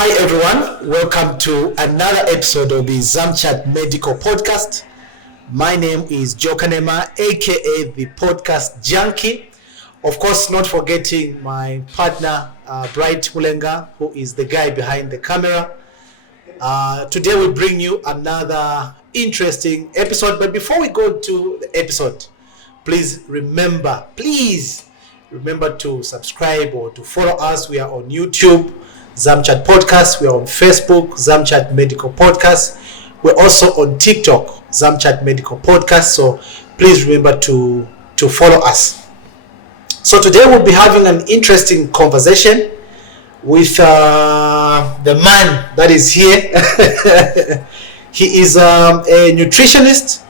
Hi everyone, welcome to another episode of the Zamchat Medical Podcast. My name is Joe Kanema, aka the Podcast Junkie. Of course, not forgetting my partner, Bright Mulenga, who is the guy behind the camera. Today we bring you another interesting episode, but before we go to the episode, please remember to subscribe or to follow us. We are on YouTube, Zamchat Podcast. We are on Facebook, Zamchat Medical Podcast. We're also on TikTok, Zamchat Medical Podcast. So please remember to follow us. So today we'll be having an interesting conversation with the man that is here. He is a nutritionist.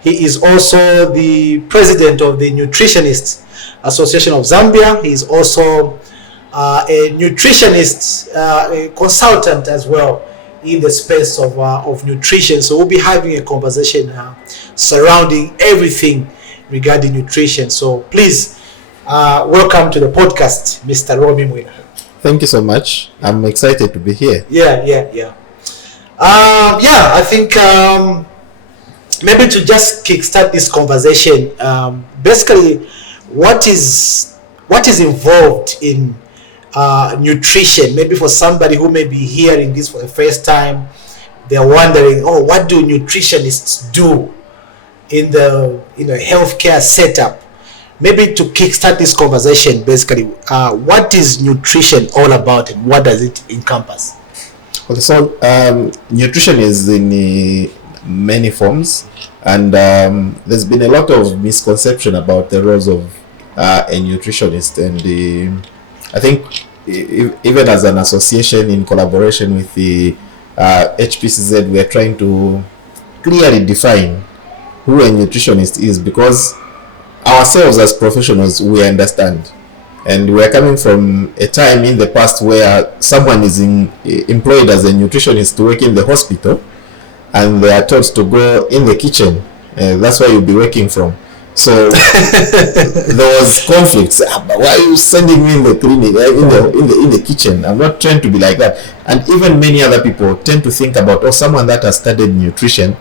He is also the president of the Nutritionist Association of Zambia. He is also a nutritionist, a consultant as well in the space of nutrition. So we'll be having a conversation surrounding everything regarding nutrition. So please welcome to the podcast, Mr. ROMMIE. Thank you so much. I'm excited to be here. Yeah. I think maybe to just kickstart this conversation, basically, what is involved in nutrition? Maybe for somebody who may be hearing this for the first time, they're wondering, what do nutritionists do in the healthcare setup? Maybe to kickstart this conversation, basically, what is nutrition all about and what does it encompass? Okay, so nutrition is in many forms, and there's been a lot of misconception about the roles of a nutritionist, and I think even as an association in collaboration with the HPCZ, we are trying to clearly define who a nutritionist is, because ourselves as professionals, we understand, and we are coming from a time in the past where someone is employed as a nutritionist to work in the hospital, and they are told to go in the kitchen. That's where you'll be working from. So there was conflicts. Why are you sending me in the clinic, in the kitchen? I'm not trying to be like that. And even many other people tend to think about, someone that has studied nutrition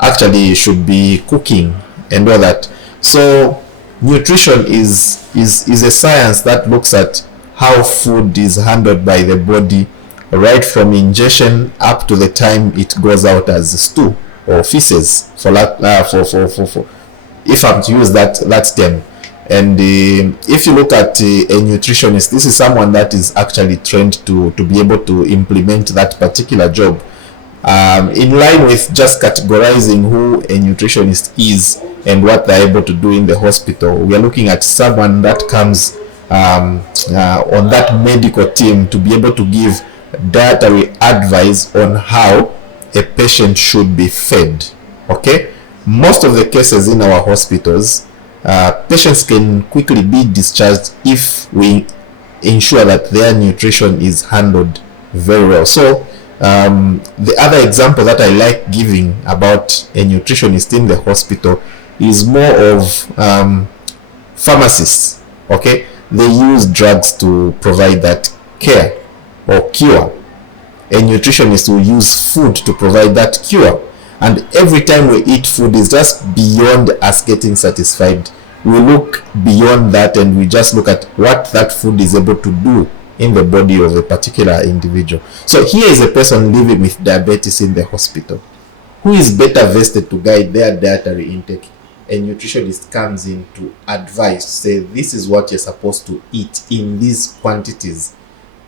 actually should be cooking and all that. So nutrition is a science that looks at how food is handled by the body, right from ingestion up to the time it goes out as stew or feces, for if I'm to use that term. And if you look at a nutritionist, this is someone that is actually trained to be able to implement that particular job. In line with just categorizing who a nutritionist is and what they're able to do in the hospital, we are looking at someone that comes on that medical team to be able to give dietary advice on how a patient should be fed. Okay, most of the cases in our hospitals, patients can quickly be discharged if we ensure that their nutrition is handled very well. So the other example that I like giving about a nutritionist in the hospital is more of pharmacists. Okay, they use drugs to provide that care or cure. A nutritionist will use food to provide that cure. And every time we eat food is just beyond us getting satisfied. We look beyond that and we just look at what that food is able to do in the body of a particular individual. So here is a person living with diabetes in the hospital. Who is better vested to guide their dietary intake? A nutritionist comes in to advise, say, this is what you're supposed to eat in these quantities.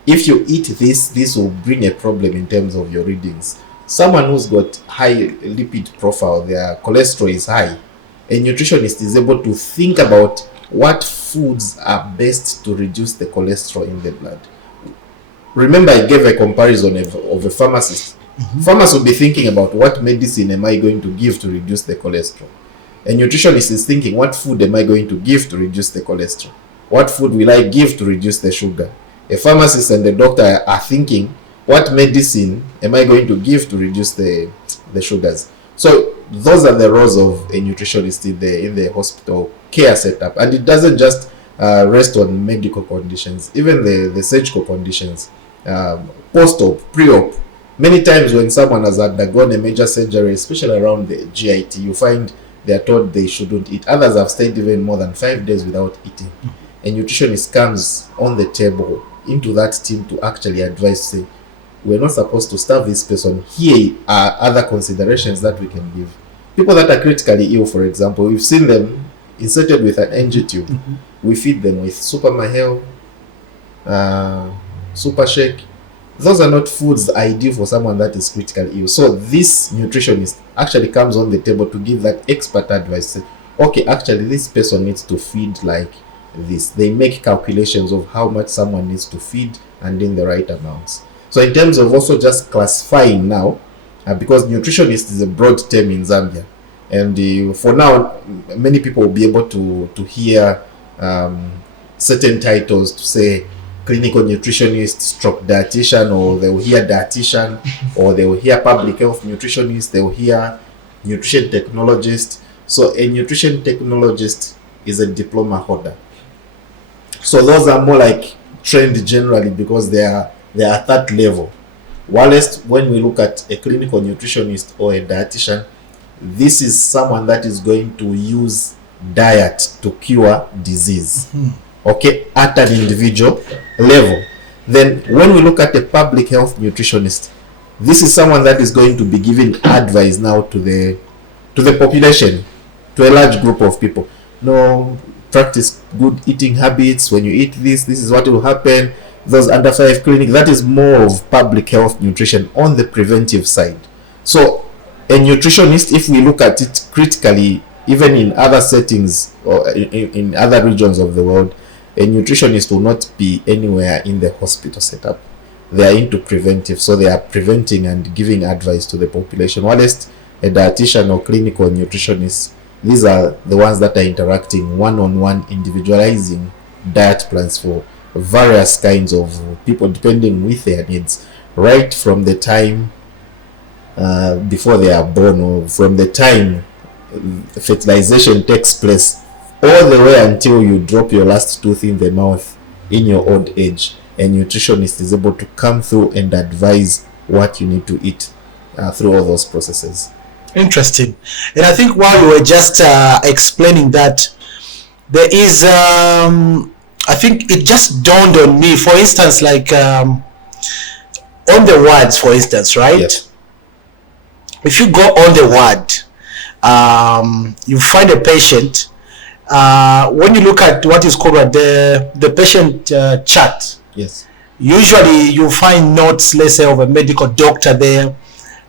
If you eat this will bring a problem in terms of your readings. Someone who's got high lipid profile, their cholesterol is high, a nutritionist is able to think about what foods are best to reduce the cholesterol in the blood. Remember, I gave a comparison of a pharmacist. Mm-hmm. Pharmacist will be thinking about what medicine am I going to give to reduce the cholesterol. A nutritionist is thinking, what food am I going to give to reduce the cholesterol? What food will I give to reduce the sugar? A pharmacist and the doctor are thinking, what medicine am I going to give to reduce the sugars? So those are the roles of a nutritionist in the hospital care setup. And it doesn't just rest on medical conditions, even the surgical conditions. post-op, pre-op. Many times when someone has undergone a major surgery, especially around the GIT, you find they are told they shouldn't eat. Others have stayed even more than 5 days without eating. A nutritionist comes on the table into that team to actually advise, say, we're not supposed to starve this person. Here are other considerations that we can give. People that are critically ill, for example, we've seen them inserted with an NG tube. We feed them with Super Mahel, Super Shake. Those are not foods ideal for someone that is critically ill. So this nutritionist actually comes on the table to give that expert advice. Say, okay, actually this person needs to feed like this. They make calculations of how much someone needs to feed and in the right amounts. So in terms of also just classifying now, because nutritionist is a broad term in Zambia, and for now many people will be able to hear certain titles to say clinical nutritionist stroke dietitian, or they will hear dietitian, or they will hear public health nutritionist, they will hear nutrition technologist. So a nutrition technologist is a diploma holder. So those are more like trained generally because they are at that level. Whilst when we look at a clinical nutritionist or a dietitian, this is someone that is going to use diet to cure disease. Okay, at an individual level. Then when we look at a public health nutritionist, this is someone that is going to be giving advice now to the population, to a large group of people. No, practice good eating habits. When you eat this is what will happen. Those under 5 clinic, that is more of public health nutrition on the preventive side. So a nutritionist, if we look at it critically, even in other settings or in other regions of the world, a nutritionist will not be anywhere in the hospital setup. They are into preventive, so they are preventing and giving advice to the population. Whilst a dietitian or clinical nutritionist, these are the ones that are interacting one-on-one, individualizing diet plans for various kinds of people depending with their needs, right from the time before they are born, or from the time fertilization takes place, all the way until you drop your last tooth in the mouth in your old age. A nutritionist is able to come through and advise what you need to eat through all those processes. Interesting. And I think while you were just explaining that, there is I think it just dawned on me, for instance, like on the wards, for instance, right? Yes. If you go on the ward, you find a patient. When you look at what is called the patient chart, yes, usually you find notes, let's say, of a medical doctor there.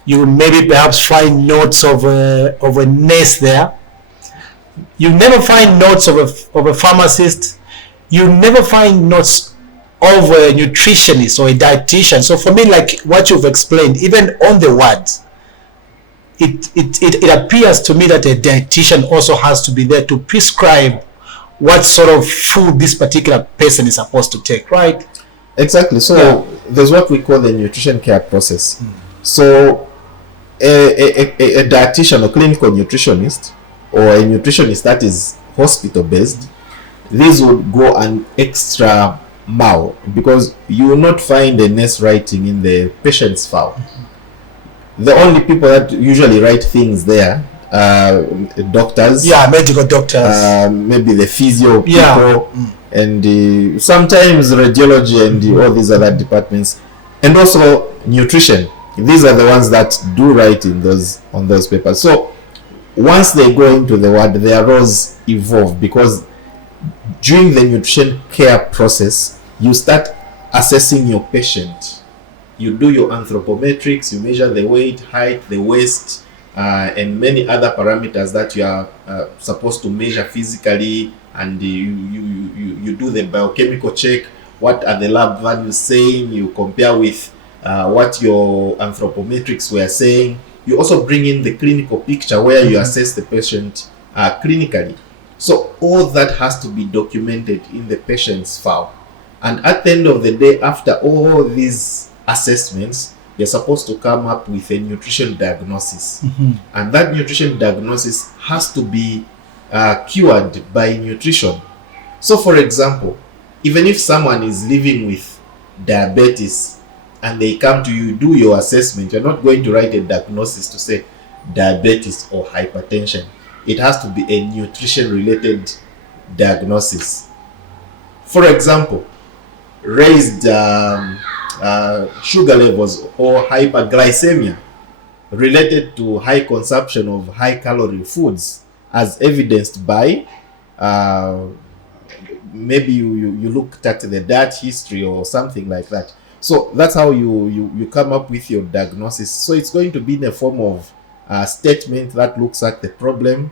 You maybe perhaps find notes of a nurse there. You never find notes of a pharmacist. You never find notes of a nutritionist or a dietitian. So for me, like what you've explained, even on the wards, it appears to me that a dietitian also has to be there to prescribe what sort of food this particular person is supposed to take, right? Exactly. So there's what we call the nutrition care process. So a dietitian or clinical nutritionist, or a nutritionist that is hospital based, these would go an extra mile, because you will not find a nurse writing in the patient's file. The only people that usually write things there are doctors, medical doctors, maybe the physio people, and sometimes radiology and all these other departments, and also nutrition. These are the ones that do write on those papers. So once they go into the ward, their roles evolve, because during the nutrition care process, you start assessing your patient. You do your anthropometrics, you measure the weight, height, the waist, and many other parameters that you are supposed to measure physically, and you do the biochemical check. What are the lab values saying? You compare with what your anthropometrics were saying. You also bring in the clinical picture where you assess the patient clinically. So all that has to be documented in the patient's file. And at the end of the day, after all these assessments, you're supposed to come up with a nutrition diagnosis. And that nutrition diagnosis has to be cured by nutrition. So for example, even if someone is living with diabetes and they come to you, do your assessment, you're not going to write a diagnosis to say diabetes or hypertension. It has to be a nutrition related diagnosis. For example, raised sugar levels or hyperglycemia related to high consumption of high calorie foods, as evidenced by maybe you looked at the diet history or something like that. So that's how you come up with your diagnosis. So it's going to be in the form of a statement that looks at the problem,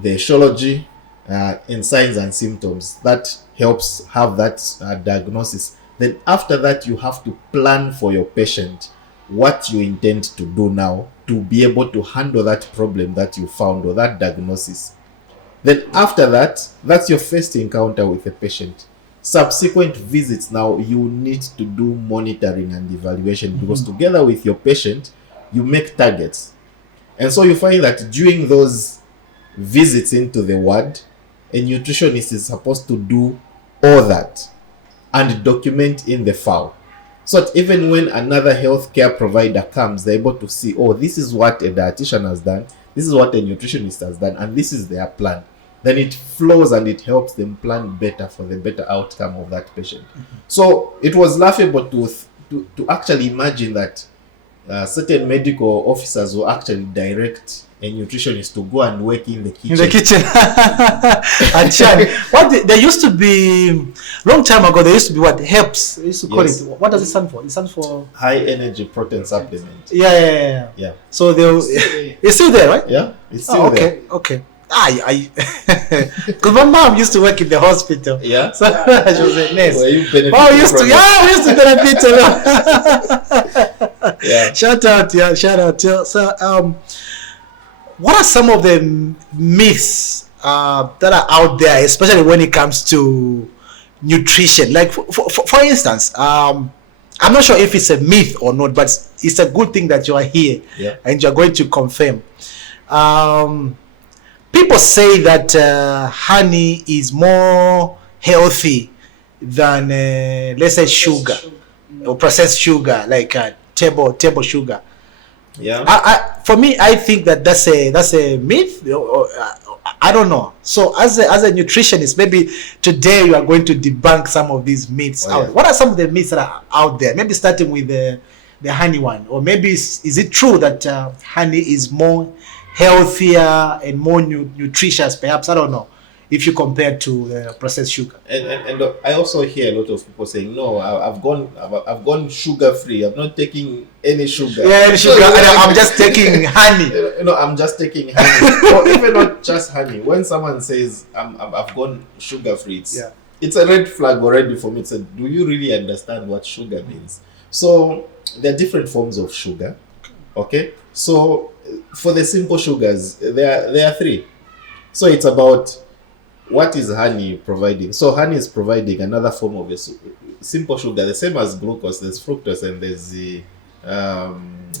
the etiology, and signs and symptoms. That helps have that diagnosis. Then after that, you have to plan for your patient what you intend to do now to be able to handle that problem that you found or that diagnosis. Then after that, that's your first encounter with the patient. Subsequent visits, now you need to do monitoring and evaluation, because together with your patient, you make targets. And so you find that during those visits into the ward, a nutritionist is supposed to do all that and document in the file. So that even when another healthcare provider comes, they're able to see, oh, this is what a dietitian has done, this is what a nutritionist has done, and this is their plan. Then it flows and it helps them plan better for the better outcome of that patient. So it was laughable to actually imagine that certain medical officers will actually direct a nutritionist to go and work in the kitchen. In the kitchen. And Chan, there used to be, long time ago, there used to be what? HEPS. They used to call it. What does it stand for? It stands for high energy protein supplement. Yeah. So it's still there, right? Yeah, it's still there. Okay. Because my mom used to work in the hospital. Yeah. So she was a nurse. Well, you benefit we used to benefit a lot. Yeah. Shout out. Yeah. So what are some of the myths that are out there, especially when it comes to nutrition? Like for instance, I'm not sure if it's a myth or not, but it's a good thing that you are here and you're going to confirm. People say that honey is more healthy than let's say sugar or processed sugar, like table sugar. Yeah. For me, I think that that's a myth. I don't know. So as a nutritionist, maybe today you are going to debunk some of these myths. What are some of the myths that are out there? Maybe starting with the honey one, or maybe is it true that honey is more healthier and more nutritious? Perhaps, I don't know, if you compare to processed sugar. And I also hear a lot of people saying, no, I've gone sugar free. I'm not taking any sugar. Yeah, any sugar. I'm just taking honey. I'm just taking honey. Or even not just honey. When someone says I've gone sugar free, it's a red flag already for me. It's do you really understand what sugar means? So there are different forms of sugar. Okay, so for the simple sugars, there are three. So it's about what is honey providing. So honey is providing another form of a simple sugar, the same as glucose. There's fructose and there's the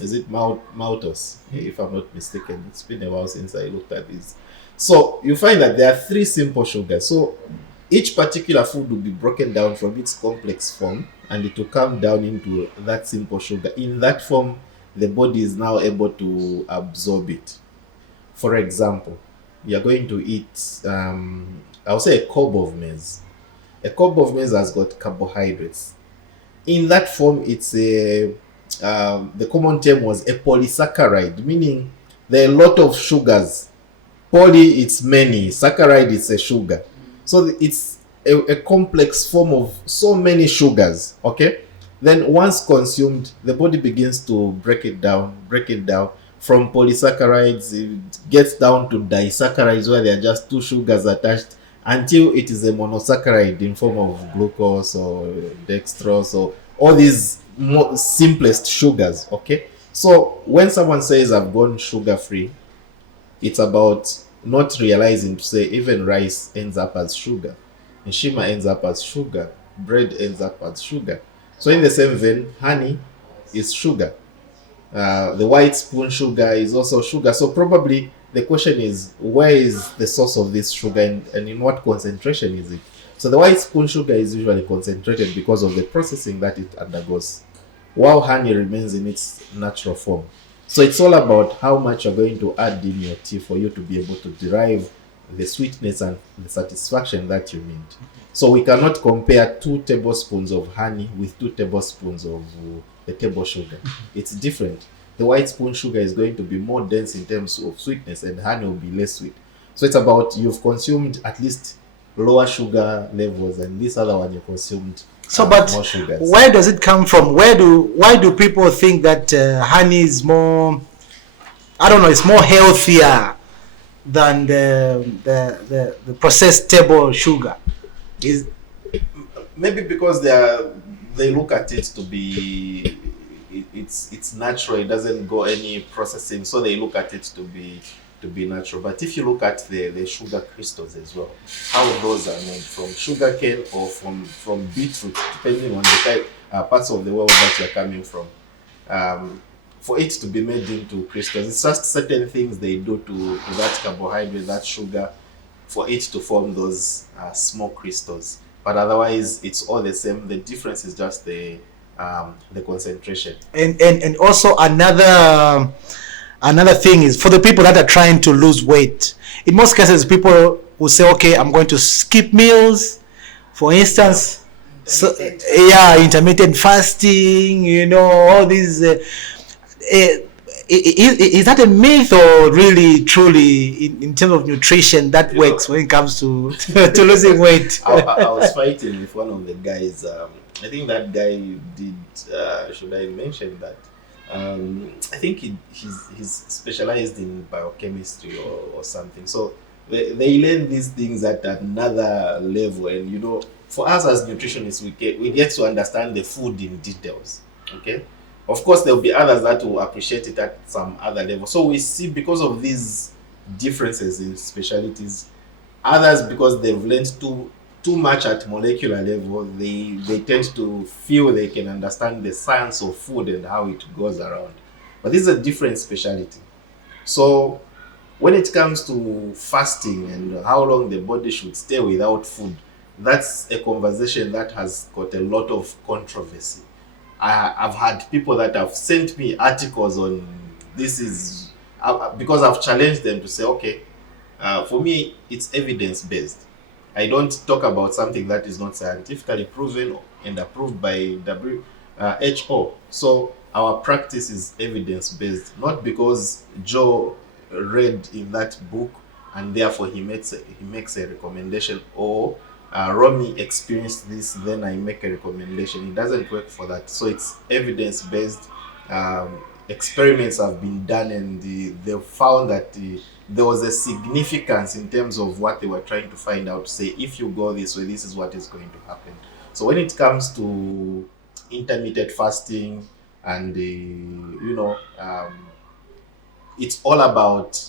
is it maltose, if I'm not mistaken. It's been a while since I looked at this. So you find that there are three simple sugars. So each particular food will be broken down from its complex form, and it will come down into that simple sugar. In that form, the body is now able to absorb it. For example, you're going to eat, I'll say a cob of maize. A cob of maize has got carbohydrates. In that form, it's the common term was a polysaccharide, meaning there are a lot of sugars. Poly, it's many. Saccharide, it's a sugar. So it's a complex form of so many sugars, okay? Then once consumed, the body begins to break it down. From polysaccharides, it gets down to disaccharides, where there are just two sugars attached, until it is a monosaccharide in form of glucose or dextrose or all these simplest sugars, okay? So when someone says I've gone sugar free, it's about not realizing to say even rice ends up as sugar, nshima ends up as sugar, bread ends up as sugar. So in the same vein, honey is sugar. The white spoon sugar is also sugar. So probably the question is, where is the source of this sugar and in what concentration is it? So the white spoon sugar is usually concentrated because of the processing that it undergoes. while honey remains in its natural form. So it's all about how much you're going to add in your tea for you to be able to derive the sweetness and the satisfaction that you need. So we cannot compare 2 tablespoons of honey with 2 tablespoons of the table sugar. It's different. The white spoon sugar is going to be more dense in terms of sweetness, and honey will be less sweet. So it's about you've consumed at least lower sugar levels, and this other one you consumed more sugars. Where does it come from? Why do people think that honey is more, I don't know, it's more healthier than the processed table sugar? Is maybe because they look at it to be it's natural, it doesn't go any processing, so they look at it to be natural. But if you look at the sugar crystals as well, how those are made from sugar cane or from beetroot, depending on the type parts of the world that you're coming from, for it to be made into crystals, it's just certain things they do to that carbohydrate, that sugar, for it to form those small crystals. But otherwise it's all the same. The difference is just the concentration. And also another thing is, for the people that are trying to lose weight, in most cases people will say, okay, I'm going to skip meals, for instance. So intermittent fasting, all these is that a myth, or really truly in terms of nutrition that works when it comes to to losing weight? I was fighting with one of the guys. I think that guy did, should I mention that? I think he's specialized in biochemistry or something. So they learn these things at another level, and for us as nutritionists, we get to understand the food in details. Okay, of course there will be others that will appreciate it at some other level. So we see, because of these differences in specialties, others, because they've learned too much at molecular level, they tend to feel they can understand the science of food and how it goes around. But this is a different specialty. So when it comes to fasting and how long the body should stay without food, that's a conversation that has got a lot of controversy. I've had people that have sent me articles on this, because I've challenged them to say, okay, for me it's evidence-based. I don't talk about something that is not scientifically proven and approved by WHO. So our practice is evidence-based, not because Joe read in that book and therefore he makes a recommendation, or ROMMIE experienced this, then I make a recommendation. It doesn't work for that. So it's evidence-based. Experiments have been done, and they found that there was a significance in terms of what they were trying to find out, to say, if you go this way, this is what is going to happen. So when it comes to intermittent fasting and it's all about,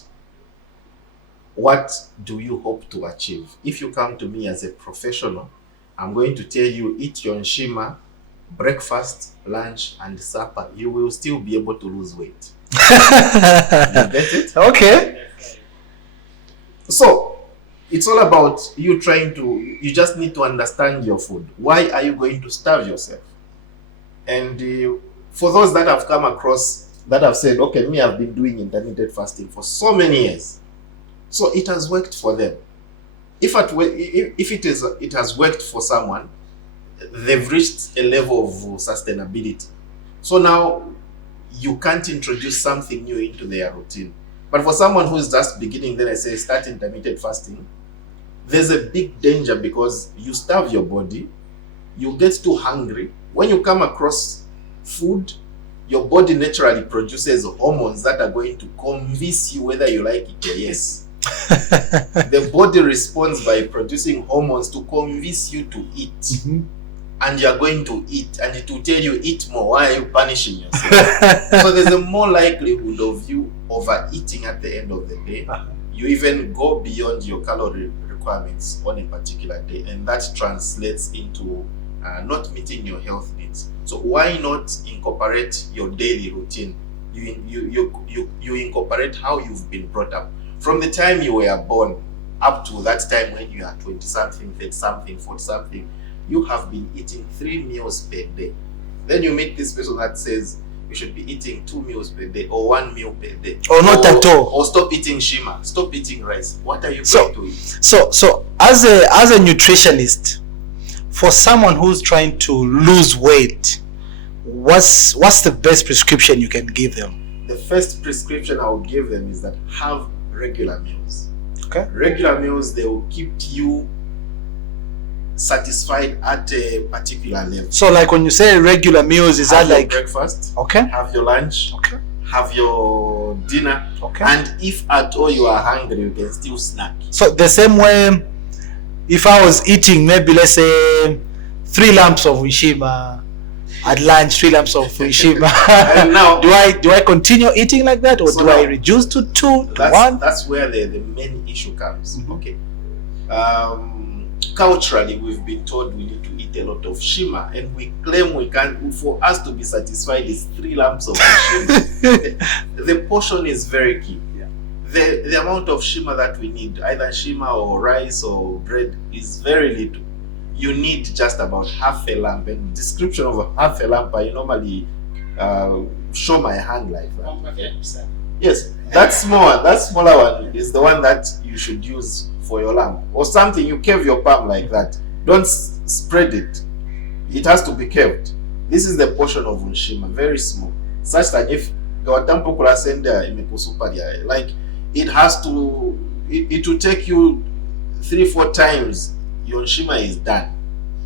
what do you hope to achieve? If you come to me as a professional, I'm going to tell you, eat your nshima, breakfast, lunch, and supper. You will still be able to lose weight. You get it? Okay. So it's all about you just need to understand your food. Why are you going to starve yourself? And for those that have come across, that have said, okay, me, I've been doing intermittent fasting for so many years, so it has worked for them. If it has worked for someone, they've reached a level of sustainability. So now you can't introduce something new into their routine. But for someone who is just beginning, then I say start intermittent fasting. There's a big danger, because you starve your body, you get too hungry. When you come across food, your body naturally produces hormones that are going to convince you whether you like it or yes. The body responds by producing hormones to convince you to eat. Mm-hmm. And you're going to eat, and it will tell you, eat more. Why are you punishing yourself? So there's a more likelihood of you overeating at the end of the day. You even go beyond your calorie requirements on a particular day, and that translates into not meeting your health needs. So why not incorporate your daily routine? You incorporate how you've been brought up. From the time you were born up to that time when you are 20-something, 30-something, 40-something, you have been eating 3 meals per day. Then you meet this person that says you should be eating 2 meals per day or 1 meal per day. Or not at all. Or stop eating shima, stop eating rice. What are you going to eat? So as a nutritionist, for someone who's trying to lose weight, what's the best prescription you can give them? The first prescription I'll give them is that have regular meals. Okay. Regular meals, they will keep you satisfied at a particular level. So like when you say regular meals, is have that your like breakfast? Okay. Have your lunch. Okay. Have your dinner. Okay. And if at all you are hungry, you can still snack. So the same way, if I was eating maybe let's say 3 lumps of Ushima at lunch, 3 lumps of Ushima, And now, do I continue eating like that, or So do I now- reduce to 2 to 1? That's where the main issue comes. Mhm. Okay. Culturally, we've been told we need to eat a lot of shima, and we claim we can. For us to be satisfied, is 3 lumps of shima. The portion is very key. Yeah. The amount of shima that we need, either shima or rice or bread, is very little. You need just about half a lump. And description of a half a lump, I normally show my hand like that. Yes, that smaller one is the one that you should use for your lamp, or something. You curve your palm like that. Don't spread it. It has to be curved. This is the portion of unshima, very small, such that if like it has to, it will take you 3-4 times. Your shima is done.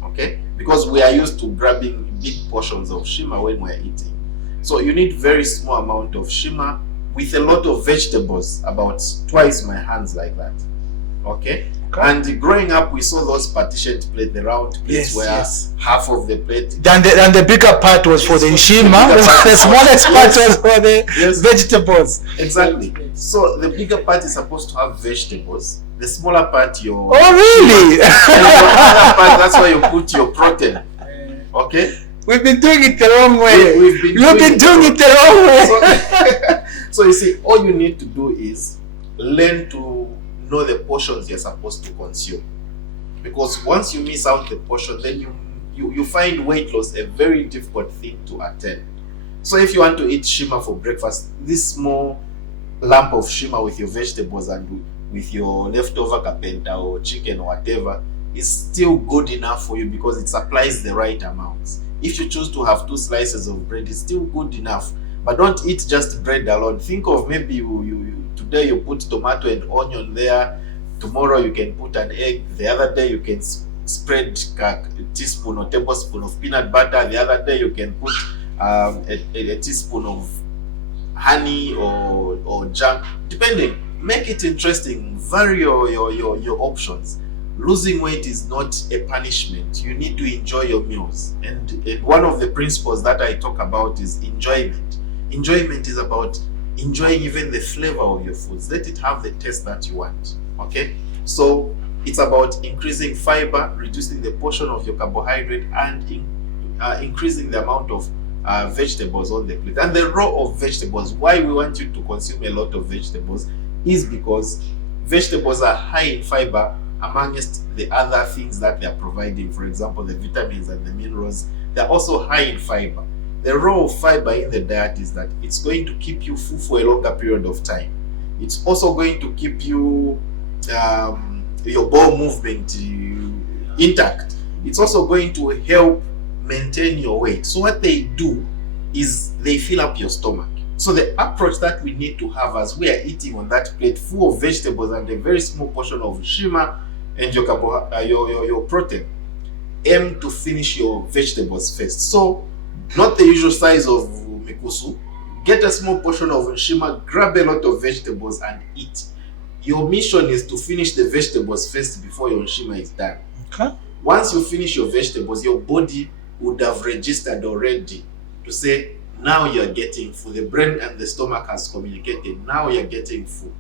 Okay, because we are used to grabbing big portions of shima when we're eating. So you need very small amount of shima with a lot of vegetables, about twice my hands like that. Okay? And growing up, we saw those partitioned plates, the round plates, Yes, where yes. half of the plate. Then the bigger part was for the Nshima, The bigger part. the smallest part was for the Yes. vegetables. Exactly. So the bigger part is supposed to have vegetables. The smaller part, your Oh really? and your other part, that's where you put your protein. Okay? We've been doing it the wrong way. We've been You've been doing it the wrong way. So you see, all you need to do is learn to know the portions you're supposed to consume. Because once you miss out the portion, then you find weight loss a very difficult thing to attain. So if you want to eat shima for breakfast, this small lump of shima with your vegetables and with your leftover kapenta or chicken or whatever is still good enough for you, because it supplies the right amounts. If you choose to have 2 slices of bread, it's still good enough. But don't eat just bread alone. Think of maybe you today you put tomato and onion there. Tomorrow you can put an egg. The other day you can spread a teaspoon or tablespoon of peanut butter. The other day you can put a teaspoon of honey or jam, depending. Make it interesting. Vary your options. Losing weight is not a punishment. You need to enjoy your meals. And one of the principles that I talk about is enjoyment. Enjoyment is about enjoying even the flavor of your foods. Let it have the taste that you want. Okay? So it's about increasing fiber, reducing the portion of your carbohydrate, and increasing the amount of vegetables on the plate. And the role of vegetables, why we want you to consume a lot of vegetables, is because vegetables are high in fiber amongst the other things that they are providing. For example, the vitamins and the minerals, they're also high in fiber. The role of fiber in the diet is that it's going to keep you full for a longer period of time. It's also going to keep you your bowel movement intact. It's also going to help maintain your weight. So what they do is they fill up your stomach. So the approach that we need to have as we are eating on that plate full of vegetables and a very small portion of shima and your protein, aim to finish your vegetables first. So not the usual size of mikusu. Get a small portion of shima, grab a lot of vegetables and eat. Your mission is to finish the vegetables first before your shima is done. Okay. Once you finish your vegetables, your body would have registered already to say, now you're getting full. The brain and the stomach has communicated, now you're getting full.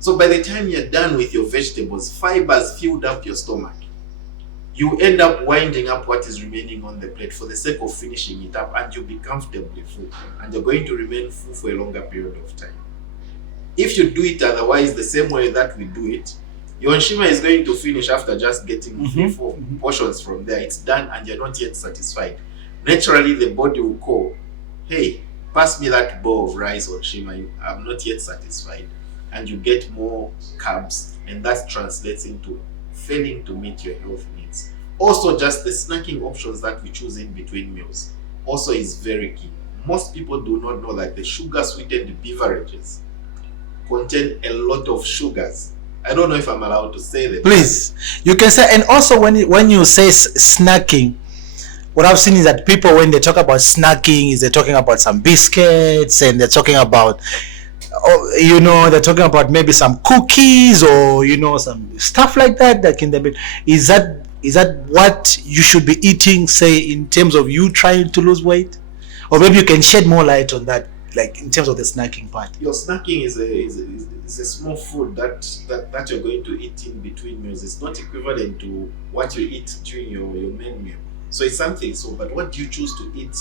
So by the time you're done with your vegetables, fibers filled up your stomach. You end up winding up what is remaining on the plate for the sake of finishing it up, and you'll be comfortably full. And you're going to remain full for a longer period of time. If you do it otherwise, the same way that we do it, your nshima is going to finish after just getting 3-4 portions from there. It's done and you're not yet satisfied. naturally the body will call, hey, pass me that bowl of rice or shima, I'm not yet satisfied. And you get more carbs, and that translates into failing to meet your health needs. Also, just the snacking options that we choose in between meals also is very key. Most people do not know that the sugar sweetened beverages contain a lot of sugars. I don't know if I'm allowed to say that. Please, you can say. And also, when you say snacking, what I've seen is that people, when they talk about snacking, is they're talking about some biscuits, and they're talking about, they're talking about maybe some cookies, or some stuff like that. That can be. Is that what you should be eating, say, in terms of you trying to lose weight? Or maybe you can shed more light on that, like in terms of the snacking part. Your snacking is a small food that you're going to eat in between meals. It's not equivalent to what you eat during your main meal. So it's something. But what do you choose to eat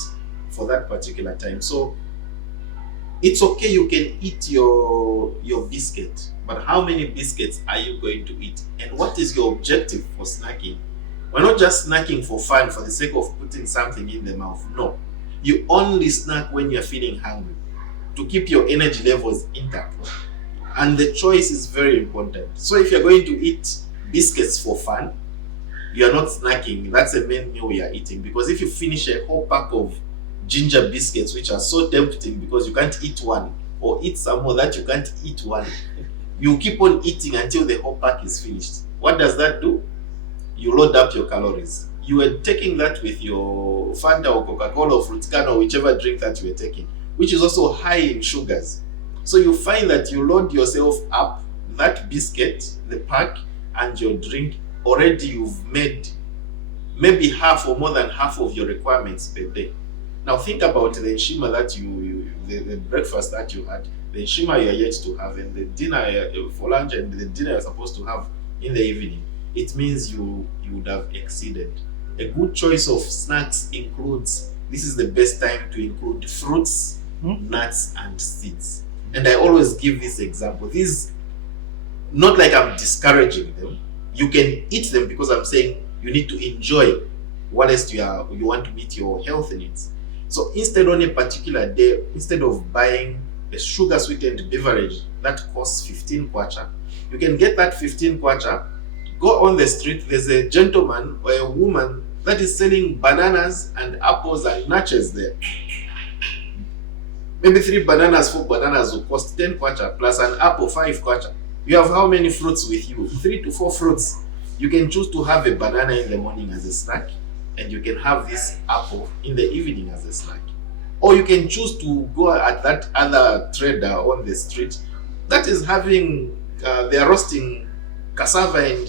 for that particular time? So it's okay, you can eat your biscuit, but how many biscuits are you going to eat? And what is your objective for snacking? We're not just snacking for fun, for the sake of putting something in the mouth. No. You only snack when you're feeling hungry, to keep your energy levels intact. And the choice is very important. So if you're going to eat biscuits for fun, you're not snacking. That's the main meal you're eating. Because if you finish a whole pack of ginger biscuits, which are so tempting because you can't eat one, or eat some more that you can't eat one, you keep on eating until the whole pack is finished. What does that do? You load up your calories. You were taking that with your Fanta or Coca-Cola or Fruitcana or whichever drink that you were taking, which is also high in sugars. So you find that you load yourself up, that biscuit, the pack, and your drink, already you've made maybe half or more than half of your requirements per day. Now think about the nshima that the breakfast that you had, the nshima you're yet to have, and the dinner for lunch, and the dinner you're supposed to have in the evening. It means you would have exceeded. A good choice of snacks includes, this is the best time to include fruits, nuts, and seeds. And I always give this example. These, not like I'm discouraging them. You can eat them because I'm saying you need to enjoy what else you want to meet your health needs. So instead, on a particular day, instead of buying a sugar sweetened beverage that costs 15 kwacha, you can get that 15 kwacha, go on the street, there's a gentleman or a woman that is selling bananas and apples and nuts there. Maybe 3 bananas, 4 bananas will cost 10 kwacha, plus an apple 5 kwacha. You have how many fruits with you? 3 to 4 fruits. You can choose to have a banana in the morning as a snack, and you can have this apple in the evening as a snack. Or you can choose to go at that other trader on the street that is having, they are roasting cassava and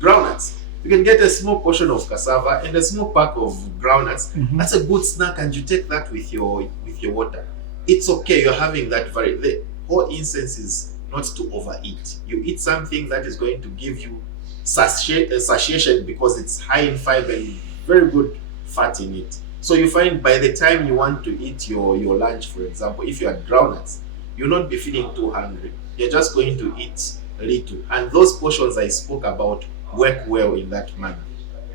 groundnuts. You can get a small portion of cassava and a small pack of groundnuts. That's a good snack, and you take that with your water. It's okay, you're having that the whole essence is not to overeat. You eat something that is going to give you satiation because it's high in fiber and very good fat in it. So you find by the time you want to eat your lunch, for example, if you had groundnuts, you'll not be feeling too hungry. You're just going to eat little. And those portions I spoke about work well in that manner.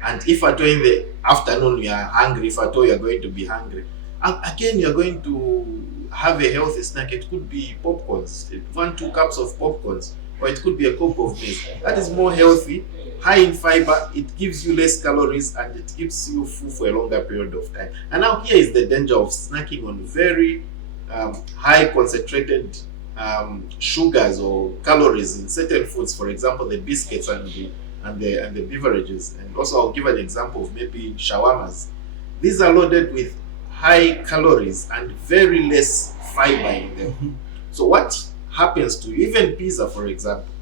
And if at all in the afternoon you are hungry, if at all you are going to be hungry, again you're going to have a healthy snack. It could be popcorns, 1-2 cups of popcorns, or it could be a cup of maize. That is more healthy, high in fiber, it gives you less calories, and it keeps you full for a longer period of time. And now here is the danger of snacking on very high concentrated sugars or calories in certain foods. For example, the biscuits and the beverages. And also I'll give an example of maybe shawarmas. These are loaded with high calories and very less fiber in them. So what happens to you, even pizza for example,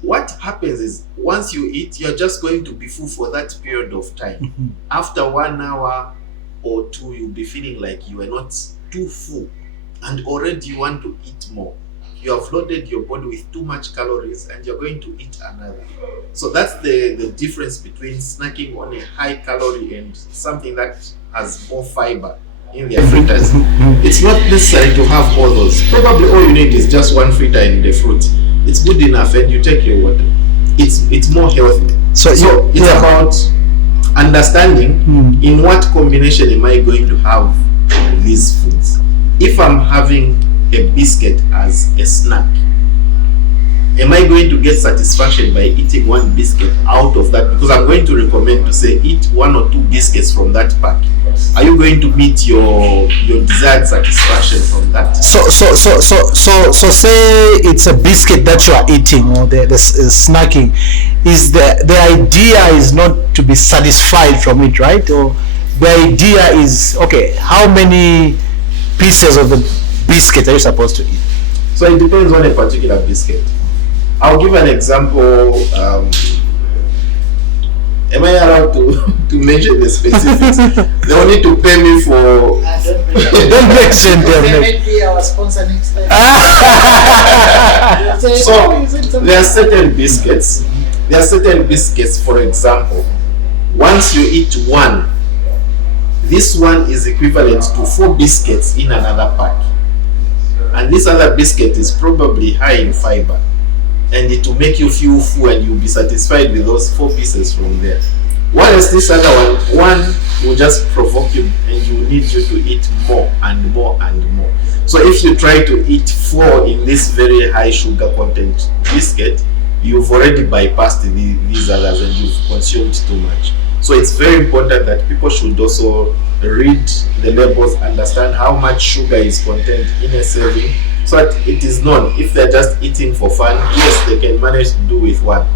what happens is once you eat, you're just going to be full for that period of time. After 1 hour or 2, you'll be feeling like you are not too full, and already you want to eat more. You have loaded your body with too much calories and you're going to eat another. So that's the difference between snacking on a high calorie and something that has more fiber in their fritters. It's not necessary to have all those. Probably all you need is just 1 fritter and the fruit. It's good enough, and you take your water. It's more healthy. So it's about understanding in what combination am I going to have these foods. If I'm having a biscuit as a snack, am I going to get satisfaction by eating one biscuit out of that? Because I'm going to recommend to say eat 1 or 2 biscuits from that pack. Are you going to meet your desired satisfaction from that? So say it's a biscuit that you are eating, or the snacking. Is the idea is not to be satisfied from it, right? Or the idea is, okay, how many pieces of the biscuit are you supposed to eat? So it depends on a particular biscuit. I'll give an example. Am I allowed to mention the specifics? They will need to pay me for. Don't mention them. They may be our sponsor next time. So there are certain biscuits. For example, once you eat one, this one is equivalent to 4 biscuits in another pack, and this other biscuit is probably high in fiber, and it will make you feel full and you'll be satisfied with those 4 pieces from there. Whereas this other one will just provoke you and you need you to eat more and more and more. So if you try to eat 4 in this very high sugar content biscuit, you've already bypassed these others and you've consumed too much. So it's very important that people should also read the labels, understand how much sugar is contained in a serving, so that it is known. If they're just eating for fun, yes, they can manage to do with one.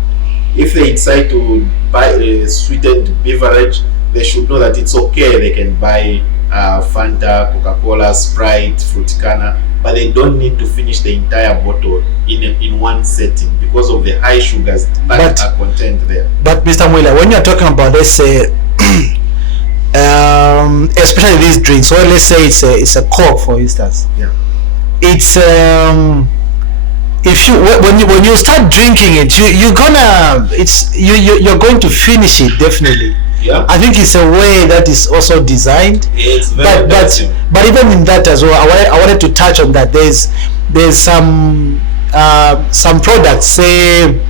If they decide to buy a sweetened beverage, they should know that it's okay. They can buy Fanta, Coca-Cola, Sprite, Fruticana, but they don't need to finish the entire bottle in one setting because of the high sugars that are contained there. But Mr. MWILA, when you're talking about, let's say, especially these drinks, or let's say it's a Coke, for instance. Yeah. It's if you when you start drinking it, you're going to finish it definitely. Yeah. I think it's a way that is also designed. It's very but even in that as well, I wanted to touch on that. There's some products, say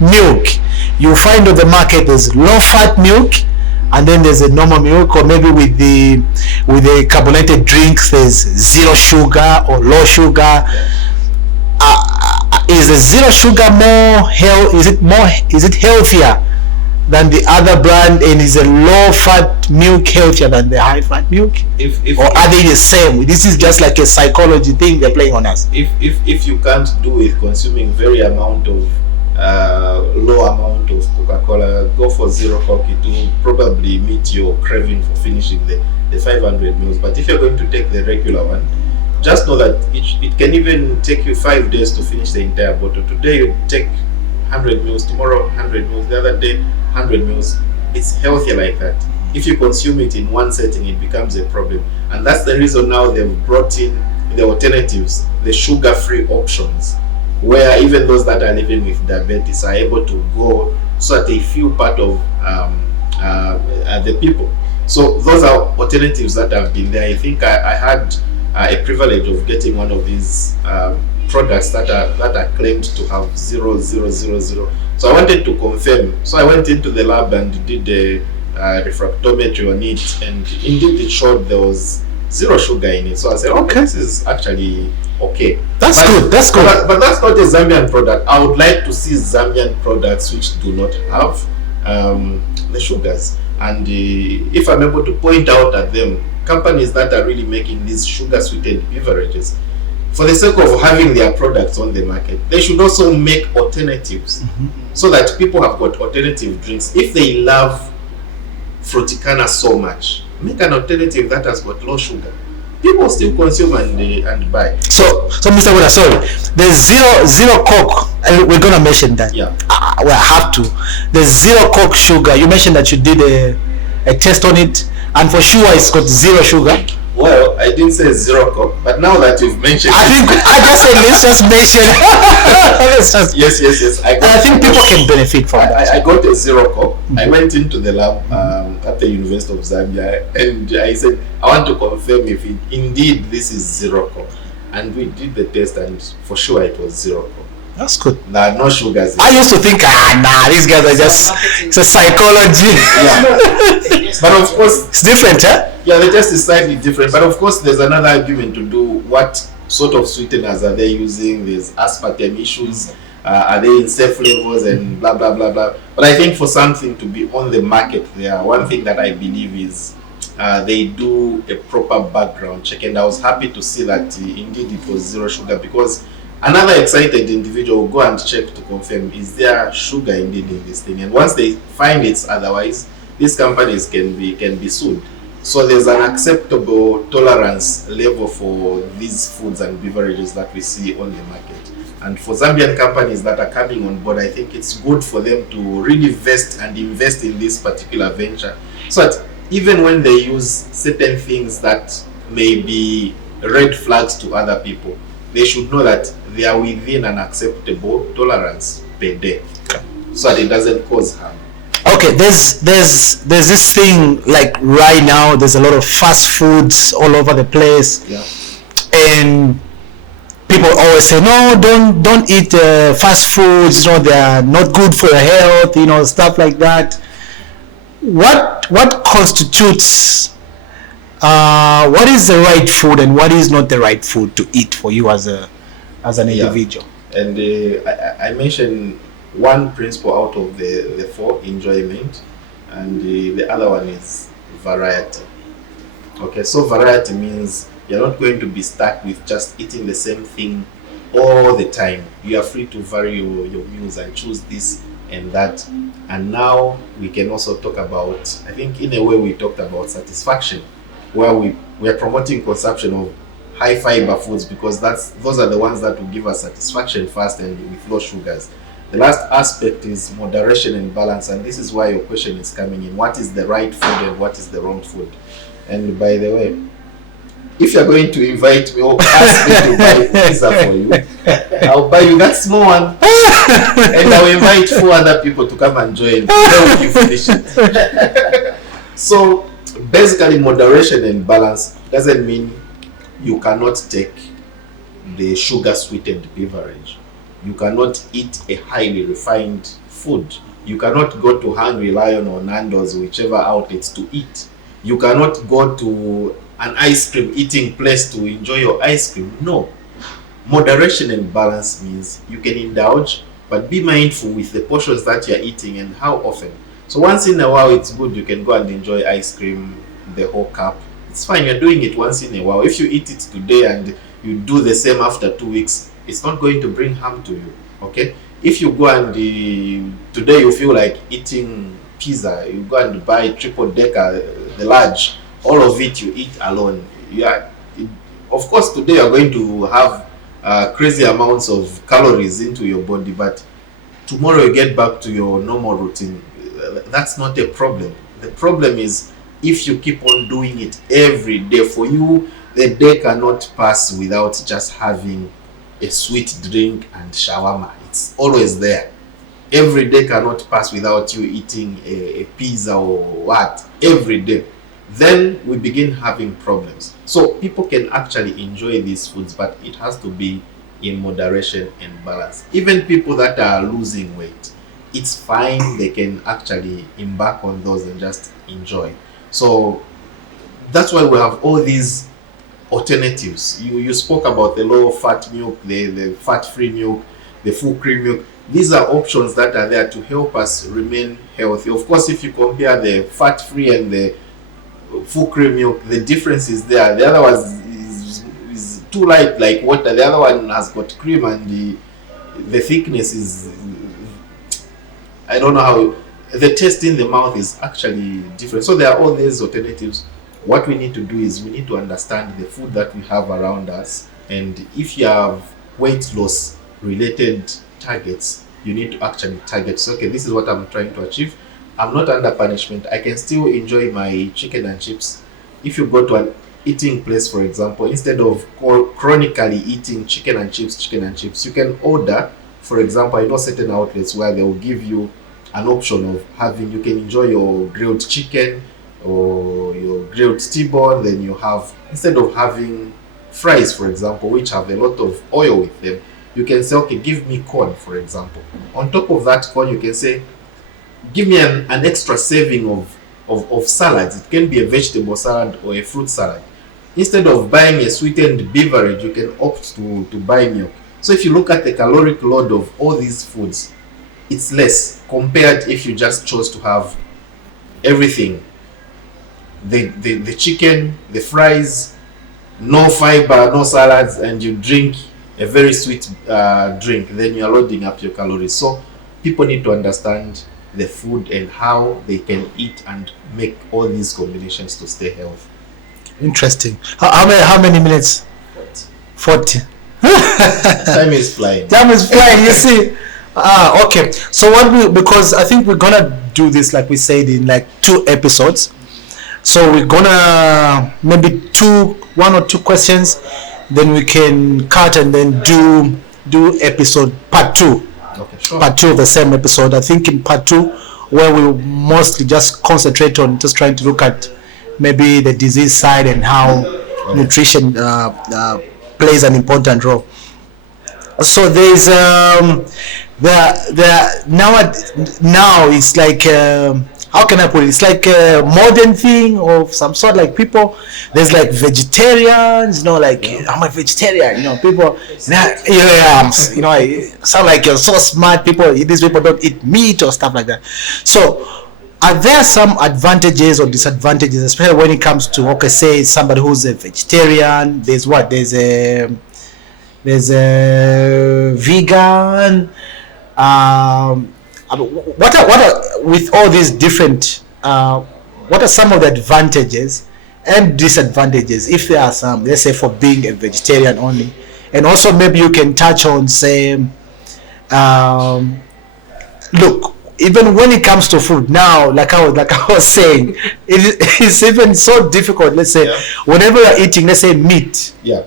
milk. You find on the market there's low fat milk, and then there's a normal milk, or maybe with the carbonated drinks there's zero sugar or low sugar. Is the zero sugar is it healthier than the other brand, and is a low fat milk healthier than the high fat milk? Or are they the same? This is just like a psychology thing they're playing on us. If you can't do with consuming low amount of Coca-Cola, go for zero Coke. It will probably meet your craving for finishing the 500 mils. But if you're going to take the regular one, just know that it can even take you 5 days to finish the entire bottle. Today you take 100 mils, tomorrow 100 mils, the other day 100 mils. It's healthier like that. If you consume it in one setting, it becomes a problem. And that's the reason now they've brought in the alternatives, the sugar-free options, where even those that are living with diabetes are able to go so that they feel part of the people. So those are alternatives that have been there. I think I had a privilege of getting one of these products that are claimed to have 0. So I wanted to confirm. So I went into the lab and did a refractometry on it, and indeed it showed there was 0 sugar in it. So I said, okay, this is actually okay. That's good. But that's not a Zambian product. I would like to see Zambian products which do not have the sugars. And if I'm able to point out at them, companies that are really making these sugar-sweetened beverages, for the sake of having their products on the market, they should also make alternatives, so that people have got alternative drinks. If they love Fruticana so much, make an alternative that has got low sugar. People still consume and buy. So Mr. MWILA, sorry, there's zero Coke, and we're gonna mention that. Yeah. Well, I have to. There's 0 Coke sugar. You mentioned that you did a test on it, and for sure it's got 0 sugar. Well, I didn't say 0 Coke, but now that you've mentioned, I think I just said let's just mention. Yes. I think people can benefit from that. I got a 0 Coke. I went into the lab at the University of Zambia, and I said, I want to confirm if indeed this is 0 Coke. And we did the test, and for sure it was 0 Coke. That's good. There are no sugars. I used to think, these guys are just, it's a psychology. Yeah. But of course, It's different, huh? yeah, the test is slightly different. But of course, there's another argument to do. What sort of sweeteners are they using? There's aspartame issues. Are they in safe levels and blah, blah, blah, blah. But I think for something to be on the market there, one thing that I believe is they do a proper background check. And I was happy to see that indeed it was zero sugar, because another excited individual will go and check to confirm, is there sugar indeed in this thing? And once they find it's otherwise, these companies can be sued. So there's an acceptable tolerance level for these foods and beverages that we see on the market. And for Zambian companies that are coming on board, I think it's good for them to really invest in this particular venture, so that even when they use certain things that may be red flags to other people, they should know that they are within an acceptable tolerance per day, so that it doesn't cause harm. Okay, there's this thing, like right now, there's a lot of fast foods all over the place. Yeah. And people always say, no, don't eat fast foods, they are not good for your health, stuff like that. What constitutes what is the right food and what is not the right food to eat for you as an individual? And I mentioned one principle out of the four: enjoyment, and the other one is variety. Okay, so variety means you're not going to be stuck with just eating the same thing all the time. You are free to vary your meals and choose this and that. And now we can also talk about, I think in a way we talked about satisfaction, where we are promoting consumption of high fiber foods, because those are the ones that will give us satisfaction fast and with low sugars. The last aspect is moderation and balance, and this is why your question is coming in. What is the right food and what is the wrong food? And by the way, if you're going to invite me or ask me to buy pizza for you, I'll buy you that small one, and I'll invite 4 other people to come and join when you finish it. So basically, moderation and balance doesn't mean you cannot take the sugar sweetened beverage. You cannot eat a highly refined food. You cannot go to Hungry Lion or Nando's, whichever outlets, to eat. You cannot go to an ice cream eating place to enjoy your ice cream. No. Moderation and balance means you can indulge, but be mindful with the portions that you're eating and how often. So once in a while, it's good. You can go and enjoy ice cream, the whole cup. It's fine. You're doing it once in a while. If you eat it today and you do the same after 2 weeks, it's not going to bring harm to you. Okay? If you go and today you feel like eating pizza, you go and buy triple decker, the large, all of it you eat alone. Of course, today you're going to have crazy amounts of calories into your body, but tomorrow you get back to your normal routine. That's not a problem. The problem is if you keep on doing it every day. For you, the day cannot pass without just having a sweet drink and shawarma. It's always there. Every day cannot pass without you eating a pizza or what, every day. Then we begin having problems. So people can actually enjoy these foods, but it has to be in moderation and balance. Even people that are losing weight, it's fine. They can actually embark on those and just enjoy. So that's why we have all these alternatives. You spoke about the low fat milk, the fat free milk, the full cream milk. These are options that are there to help us remain healthy. Of course, if you compare the fat free and the full cream milk, the difference is there. The other one is too light like water. The other one has got cream, and the thickness is, I don't know how, the taste in the mouth is actually different. So there are all these alternatives. What we need to do is we need to understand the food that we have around us, and if you have weight loss related targets, you need to actually target. So okay, this is what I'm trying to achieve. I'm not under punishment. I can still enjoy my chicken and chips. If you go to an eating place, for example, instead of chronically eating chicken and chips, you can order. For example, I know certain outlets where they will give you an option of having, you can enjoy your grilled chicken or your grilled T-bone. Then you have, instead of having fries, for example, which have a lot of oil with them, you can say, okay, give me corn, for example. On top of that corn, you can say, give me an extra serving of salads. It can be a vegetable salad or a fruit salad. Instead of buying a sweetened beverage, you can opt to buy milk. So if you look at the caloric load of all these foods, it's less compared if you just chose to have everything. The chicken, the fries, no fiber, no salads, and you drink a very sweet drink, then you are loading up your calories. So people need to understand the food and how they can eat and make all these combinations to stay healthy. Interesting. How many minutes? 40. Time is flying. Time is flying, you see. Okay. So because I think we're gonna do this, like we said, in like 2 episodes. So we're gonna maybe 1 or 2 questions, then we can cut and then do episode part 2. Okay, sure. Part 2 of the same episode. I think in part 2, where we'll mostly just concentrate on just trying to look at maybe the disease side and how nutrition plays an important role. So there's now it's like how can I put it? It's like a modern thing of some sort. Like people, there's like vegetarians, like I'm a vegetarian. People, sound like you're so smart. These people don't eat meat or stuff like that. So, are there some advantages or disadvantages, especially when it comes to say somebody who's a vegetarian? There's a vegan. What are with all these different? What are some of the advantages and disadvantages, if there are some? Let's say for being a vegetarian only, and also maybe you can touch on say, look, even when it comes to food now, like I was saying, it's even so difficult. Let's say whenever you're eating, let's say meat, you're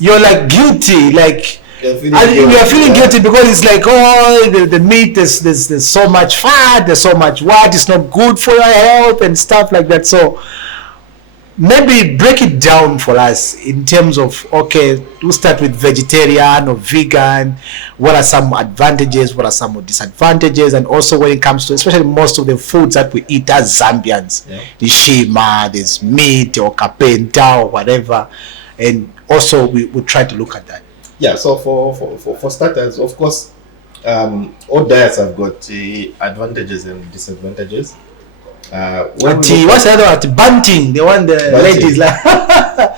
like guilty, like. We are feeling guilty because it's like the meat there's so much fat, there's so much it's not good for your health and stuff like that. So maybe break it down for us in terms of we'll start with vegetarian or vegan. What are some advantages? What are some disadvantages? And also when it comes to especially most of the foods that we eat as Zambians, the shima, there's meat or kapenta or whatever, and also we try to look at that. Yeah, so for starters, of course, all diets have got advantages and disadvantages. What's the other one? Bunting, the one the ladies like. I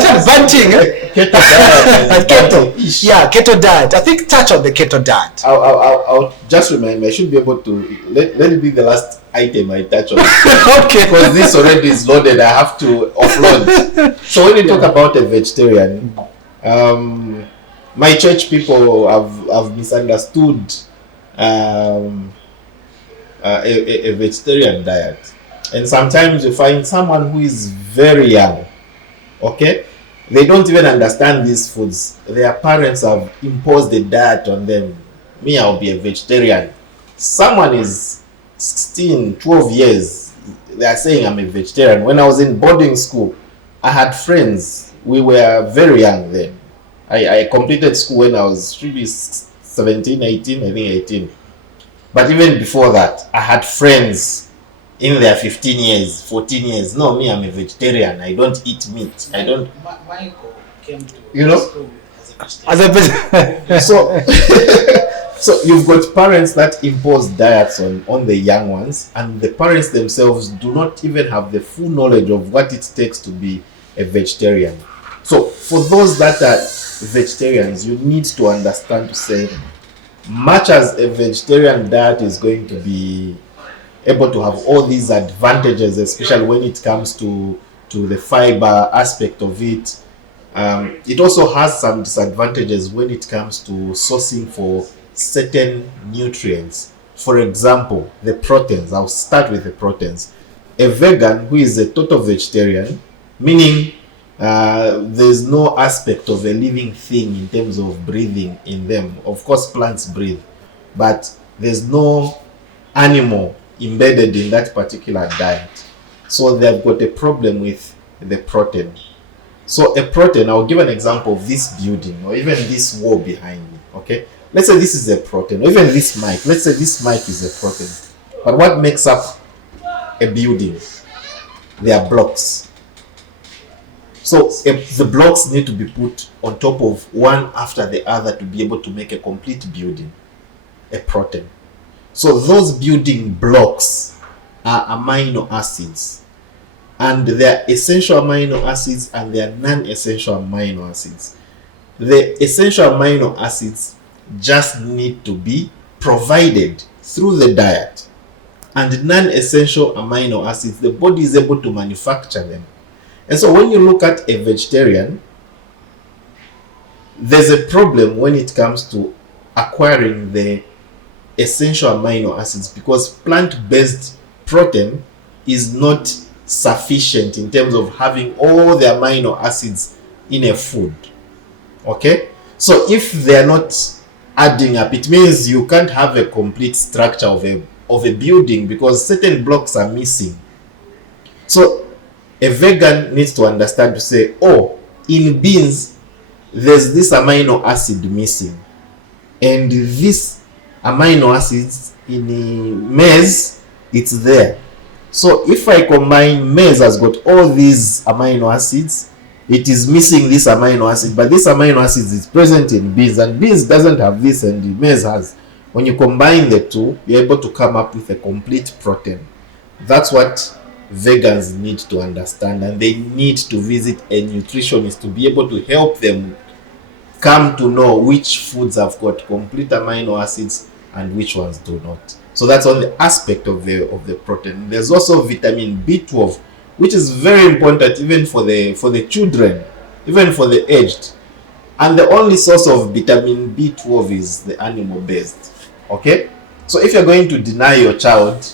said bunting. Keto diet. Keto. Yeah, keto diet. I think touch on the keto diet. I'll just remind me. I should be able to let it be the last item I touch on. Okay. Because this already is loaded. I have to offload. So when you talk about a vegetarian. My church people have misunderstood a vegetarian diet, and sometimes you find someone who is very young, they don't even understand these foods. Their parents have imposed a diet on them. Me, I'll be a vegetarian. Someone is 16, 12 years, they are saying I'm a vegetarian. When I was in boarding school, I had friends. We were very young then. I completed school when I was 17, 18, I think 18. But even before that, I had friends in their 15 years, 14 years. No, me, I'm a vegetarian. I don't eat meat. I don't. Michael came to school as a vegetarian. So you've got parents that impose diets on the young ones, and the parents themselves do not even have the full knowledge of what it takes to be a vegetarian. So for those that are vegetarians, you need to understand to say, much as a vegetarian diet is going to be able to have all these advantages, especially when it comes to the fiber aspect of it, it also has some disadvantages when it comes to sourcing for certain nutrients. For example, the proteins. I'll start with the proteins. A vegan who is a total vegetarian, meaning there's no aspect of a living thing in terms of breathing in them. Of course, plants breathe, but there's no animal embedded in that particular diet. So they've got a problem with the protein. So a protein, I'll give an example of this building or even this wall behind me. Okay, let's say this is a protein, or even this mic. Let's say this mic is a protein. But what makes up a building? They are blocks. So if the blocks need to be put on top of one after the other to be able to make a complete building, a protein. So those building blocks are amino acids, and there are essential amino acids and there are non-essential amino acids. The essential amino acids just need to be provided through the diet, and non-essential amino acids, the body is able to manufacture them. And so when you look at a vegetarian, there's a problem when it comes to acquiring the essential amino acids, because plant-based protein is not sufficient in terms of having all the amino acids in a food. Okay, so if they're not adding up, it means you can't have a complete structure of a building because certain blocks are missing. So a vegan needs to understand, to say, oh, in beans there's this amino acid missing, and this amino acids in maize, it's there. So if I combine, maize has got all these amino acids, it is missing this amino acid, but this amino acid is present in beans, and beans doesn't have this and maize has. When you combine the two, you're able to come up with a complete protein. That's what vegans need to understand, and they need to visit a nutritionist to be able to help them come to know which foods have got complete amino acids and which ones do not. So that's on the aspect of the protein. There's also vitamin B12, which is very important even for the children, even for the aged. And the only source of vitamin B12 is the animal based. Okay? So if you're going to deny your child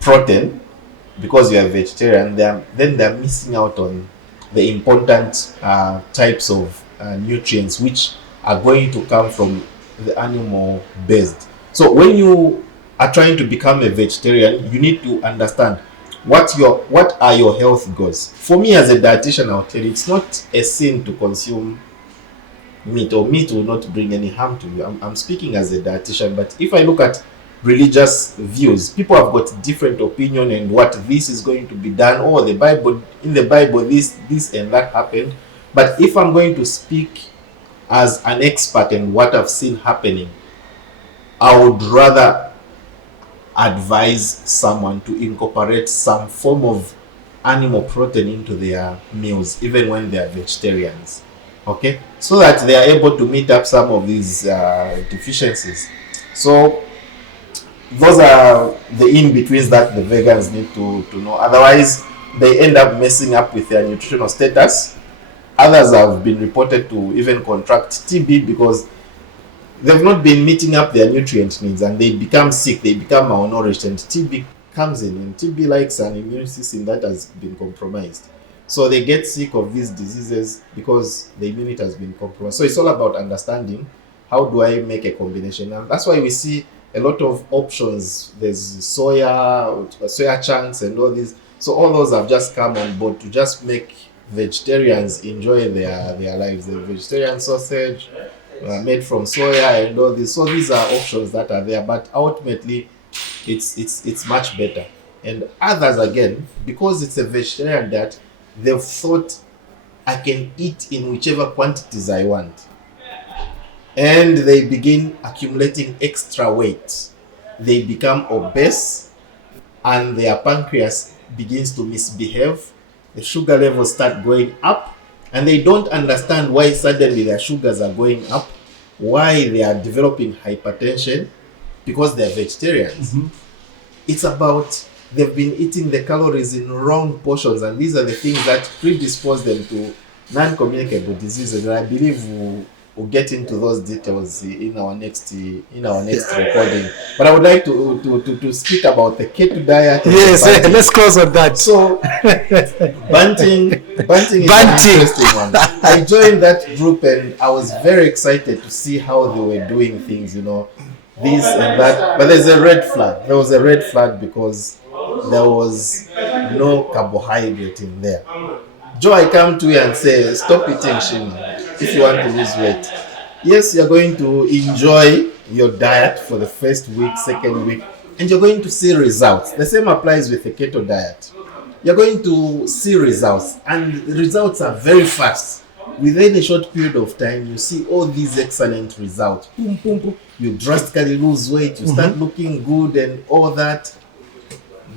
protein because you are vegetarian, then they're missing out on the important types of nutrients which are going to come from the animal based. So when you are trying to become a vegetarian, you need to understand what are your health goals. For me as a dietitian, I'll tell you, it's not a sin to consume meat, or meat will not bring any harm to you. I'm speaking as a dietitian, but if I look at religious views, people have got different opinion and what this is going to be done, or the Bible, in the Bible this and that happened. But if I'm going to speak as an expert in what I've seen happening, I would rather advise someone to incorporate some form of animal protein into their meals, even when they are vegetarians. Okay, so that they are able to meet up some of these deficiencies. So those are the in-betweens that the vegans need to know. Otherwise, they end up messing up with their nutritional status. Others have been reported to even contract TB because they've not been meeting up their nutrient needs, and they become sick, they become malnourished, and TB comes in, and TB likes an immune system that has been compromised. So they get sick of these diseases because the immunity has been compromised. So it's all about understanding, how do I make a combination? And that's why we see a lot of options. There's soya chunks and all these. So all those have just come on board to just make vegetarians enjoy their lives. The vegetarian sausage made from soya and all this. So these are options that are there, but ultimately it's much better. And others, again, because it's a vegetarian diet, they've thought, I can eat in whichever quantities I want, and they begin accumulating extra weight. They become obese, and their pancreas begins to misbehave. The sugar levels start going up, and they don't understand why suddenly their sugars are going up, why they are developing hypertension, because they're vegetarians. Mm-hmm. It's about they've been eating the calories in wrong portions, and these are the things that predispose them to non-communicable diseases. And I believe we'll get into those details in our next recording. But I would like to speak about the keto diet. Yes, let's close on that. So bunting is an interesting one. I joined that group and I was very excited to see how they were doing things, this and that. But there's a red flag. There was a red flag because there was no carbohydrate in there. Joe, I come to you and say, stop eating shrimp if you want to lose weight. Yes, you're going to enjoy your diet for the first week, second week, and you're going to see results. The same applies with the keto diet. You're going to see results, and the results are very fast. Within a short period of time, you see all these excellent results. Boom, boom, boom. You drastically lose weight, you start looking good and all that,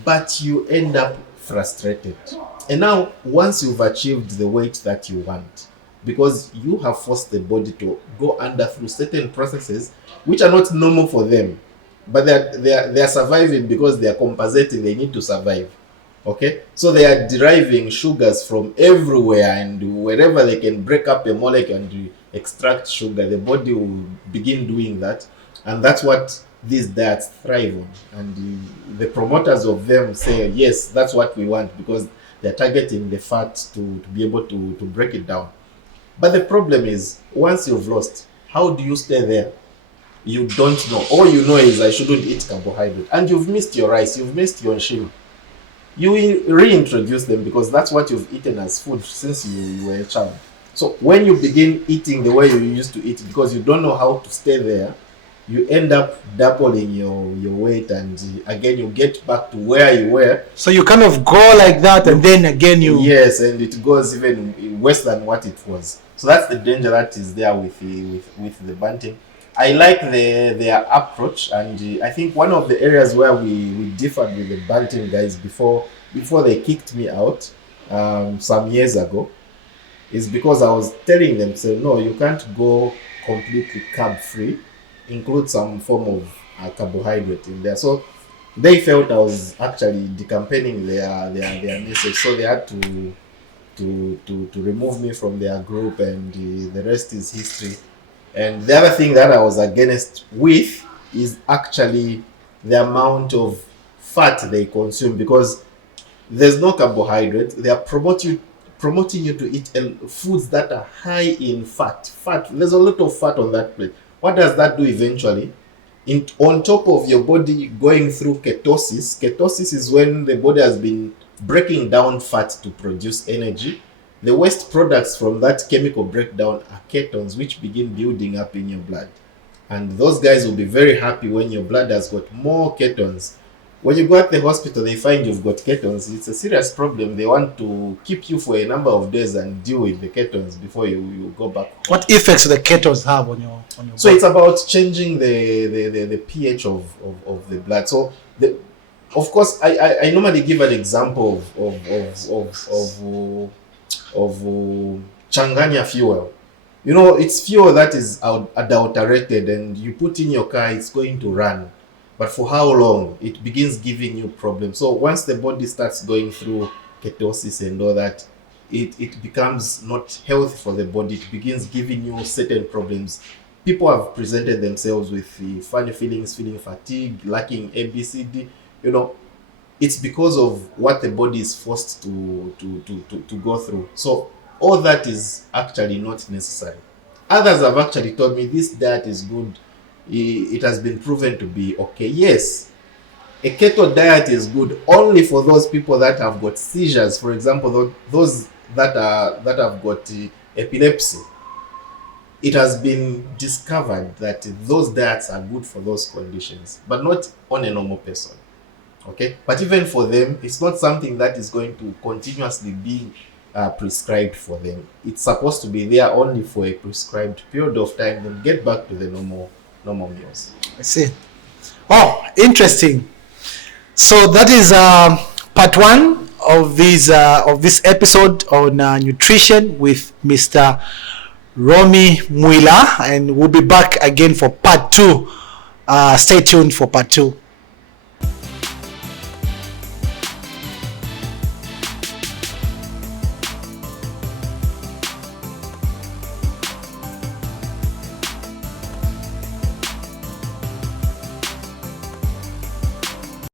but you end up frustrated. And now, once you've achieved the weight that you want, because you have forced the body to go under through certain processes which are not normal for them, but they're surviving because they are compensating, they need to survive. Okay, so they are deriving sugars from everywhere, and wherever they can break up a molecule and extract sugar, the body will begin doing that, and that's what these diets thrive on. And the promoters of them say, yes, that's what we want, because they're targeting the fat to be able to break it down. But the problem is, once you've lost, how do you stay there? You don't know. All you know is, I shouldn't eat carbohydrate, and you've missed your rice, you've missed your shrimp. You will reintroduce them because that's what you've eaten as food since you were a child. So when you begin eating the way you used to eat, because you don't know how to stay there, you end up doubling your weight, and again you get back to where you were. So you kind of go like that, and then again you... Yes, and it goes even worse than what it was. So that's the danger that is there with the banting. I like their approach, and I think one of the areas where we differed with the banting guys before they kicked me out some years ago is because I was telling them, say, no, you can't go completely carb free, include some form of carbohydrate in there. So they felt I was actually decampaigning their message, so they had to remove me from their group, and the rest is history. And the other thing that I was against with is actually the amount of fat they consume, because there's no carbohydrate. They are promoting you to eat foods that are high in fat. There's a lot of fat on that plate. What does that do eventually? On top of your body going through ketosis is when the body has been breaking down fat to produce energy. The waste products from that chemical breakdown are ketones, which begin building up in your blood. And those guys will be very happy when your blood has got more ketones. When you go at the hospital, they find you've got ketones. It's a serious problem. They want to keep you for a number of days and deal with the ketones before you go back. What effects do the ketones have on your body? So it's about changing the pH of the blood. So of course, I normally give an example of changanya fuel. You know, it's fuel that is adulterated, and you put in your car, it's going to run. But for how long? It begins giving you problems. So once the body starts going through ketosis and all that, it becomes not healthy for the body. It begins giving you certain problems. People have presented themselves with funny feelings, feeling fatigue, lacking ABCD. You know, it's because of what the body is forced to go through. So all that is actually not necessary. Others have actually told me this diet is good. It has been proven to be okay. Yes, a keto diet is good only for those people that have got seizures. For example, those that have got epilepsy. It has been discovered that those diets are good for those conditions, but not on a normal person. Okay, but even for them, it's not something that is going to continuously be prescribed for them. It's supposed to be there only for a prescribed period of time, then get back to the normal meals. I see. Oh, interesting. So that is part 1 of this episode on nutrition with Mr. ROMMIE MWILA, and we'll be back again for part 2. Stay tuned for part 2.